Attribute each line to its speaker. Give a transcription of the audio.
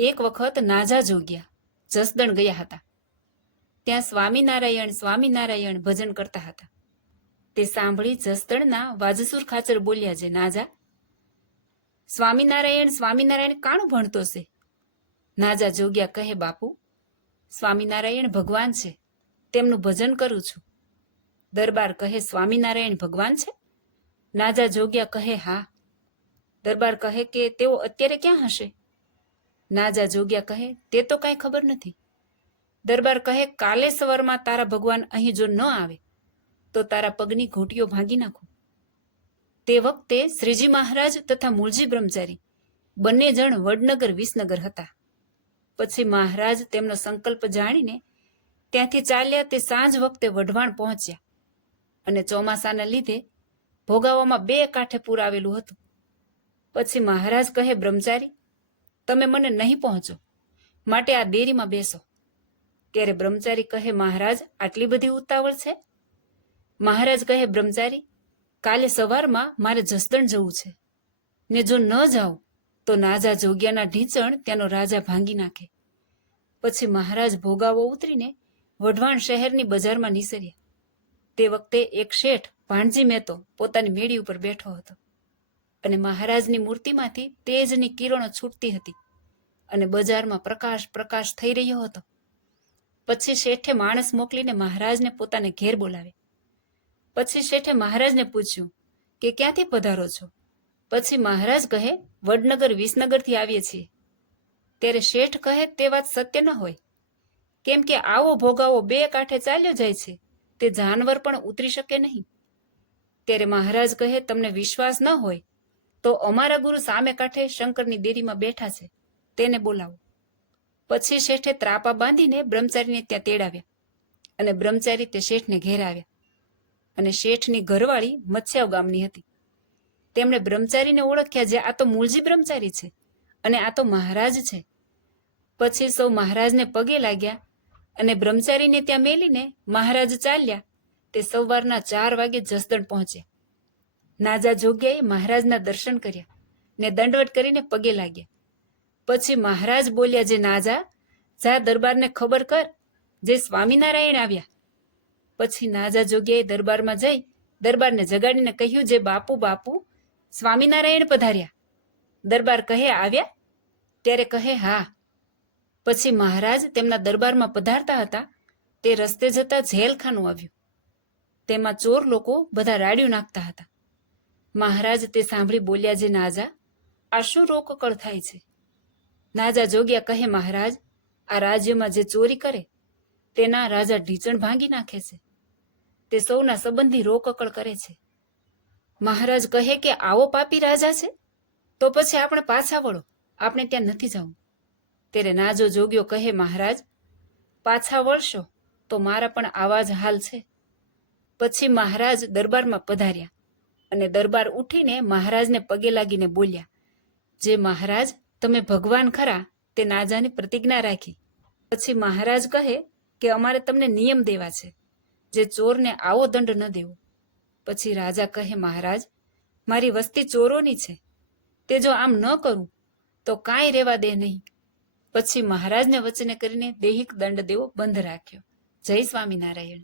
Speaker 1: એક વખત નાજા જોગ્યા. જસદણ ગયા હતા. ત્યાં સ્વામિનારાયણ સ્વામિનારાયણ ભજન કરતા હતા. તે સાંભળી જસદણના વાજસુર ખાચર બોલ્યા છે, નાજા, સ્વામિનારાયણ સ્વામિનારાયણ કાણું ભણતો છે? નાજા જોગ્યા, કહે બાપુ, સ્વામિનારાયણ ભગવાન છે. તેમનું ભજન કરું છું. દરબાર કહે, સ્વામિનારાયણ ભગવાન છે? નાજા જોગ્યા, કહે, હા. દરબાર કહે કે, તેઓ અત્યારે ક્યાં હશે? નાજા જોગ્યા કહે, તે તો કાંઈ ખબર નથી. દરબાર કહે કાલે સવારમાં તારા ભગવાન અહીં જો ન આવે, તો તારા પગની ઘૂંટીઓ ભાંગી નાખું. તે વખતે શ્રીજી મહારાજ તથા મૂળજી બ્રહ્મચારી બંને જણ વડનગર, વિસનગર હતા. પછી મહારાજ તેમનો સંકલ્પ જાણીને ત્યાંથી ચાલ્યા તે સાંજ વખતે વઢવાણ પહોંચ્યા અને ચોમાસાના લીધે ભોગાવામાં બે કાંઠે પૂર આવેલું હતું. પછી મહારાજ કહે, બ્રહ્મચારી તમે મને નહીં પહોંચો. માટે આ દેરીમાં બેસો. ત્યારે બ્રહ્મચારી કહે, મહારાજ, આટલી બધી ઉતાવળ છે? મહારાજ કહે, બ્રહ્મચારી, કાલે સવારમાં મારે જસદણ જવું છે. ને જો ન જાઉં, તો નાજા જોગ્યાના ઢીંચણ ત્યાંનો રાજા ભાંગી નાખે. પછી મહારાજ ભોગાવો ઉતરીને વઢવાણ શહેરની બજારમાં નીસર્યા. તે વખતે એક શેઠ ભાણજી મહેતો પોતાની મેળી ઉપર બેઠો હતો. અને મહારાજની મૂર્તિમાંથી તેજની કિરણો છૂટતી હતી. અને બજારમાં પ્રકાશ પ્રકાશ થઈ રહ્યો હતો. પછી શેઠે માણસ મોકલીને મહારાજને પોતાને ઘેર બોલાવે પછી શેઠે મહારાજને પૂછ્યું કે ક્યાંથી પધારો છો? પછી મહારાજ કહે, વડનગર વિસનગરથી આવીએ છીએ. ત્યારે શેઠ કહે, તે વાત સત્ય ન હોય. કેમ કે આવો ભોગાવો બે કાંઠે ચાલ્યો જાય છે, તે જાનવર પણ ઉતરી શકે નહીં. ત્યારે મહારાજ કહે, તમને વિશ્વાસ ન હોય, તો અમારા ગુરુ સામે કાંઠે શંકરની દેરીમાં બેઠા છે. તેને બોલાવો. પછી શેઠે ત્રાપા બાંધીને બ્રહ્મચારીને ત્યાં તેડાવ્યા અને બ્રહ્મચારી તે શેઠને ઘેર આવ્યા. અને શેઠની ઘરવાળી મત્સ્યાવ ગામની હતી. તેમણે બ્રહ્મચારીને ઓળખ્યા જે આ તો મૂળજી બ્રહ્મચારી છે અને આ તો મહારાજ છે. પછી સૌ મહારાજને પગે લાગ્યા અને બ્રહ્મચારીને ત્યાં મેલીને મહારાજ ચાલ્યા તે સવારના ચાર વાગે જસદણ પહોંચ્યા. નાજા જોગ્યાએ મહારાજના દર્શન કર્યા ને દંડવટ કરીને પગે લાગ્યા. પછી મહારાજ બોલ્યા, જે નાજા જા દરબારને ખબર કર, જે સ્વામિનારાયણ આવ્યા. પછી નાજા જોગ્યાએ દરબારમાં જઈ દરબારને જગાડીને કહ્યું, જે બાપુ બાપુ સ્વામિનારાયણ પધાર્યા. દરબાર કહે, આવ્યા? ત્યારે કહે, હા. પછી મહારાજ તેમના દરબારમાં પધારતા હતા, તે રસ્તે જતા જેલખાનું આવ્યું. તેમાં ચોર લોકો બધા રાડ્યું નાખતા હતા. મહારાજ તે સાંભળી બોલ્યા, જે નાજા આ શું રોકકળ થાય છે? નાજા જોગ્યા કહે, મહારાજ, આ રાજ્યમાં જે ચોરી કરે, તેના રાજા ઢીચણ ભાંગી નાખે છે. તે સૌના સંબંધી રોકકળ કરે છે. મહારાજ કહે કે, આવો પાપી રાજા છે? તો પછી આપણે પાછા વળો. આપણે ત્યાં નથી જવું ત્યારે નાજો જોગ્યો કહે, મહારાજ, પાછા વળશો તો મારા પણ આવા જ હાલ છે. પછી મહારાજ દરબારમાં પધાર્યા અને દરબાર ઉઠીને મહારાજને પગે લાગીને બોલ્યા, જે મહારાજ તમે ભગવાન ખરા, તે નાજાની પ્રતિજ્ઞા રાખી. પછી મહારાજ કહે કે અમારે તમને નિયમ દેવા છે, જે ચોરને આવો દંડ ન દેવો. પછી રાજા કહે, મહારાજ, મારી વસ્તી ચોરોની છે. તે જો આમ ન કરું, તો કાંઈ રહેવા દે નહીં. પછી મહારાજને વચને કરીને દૈહિક દંડ દેવો બંધ રાખ્યો. જય સ્વામિનારાયણ.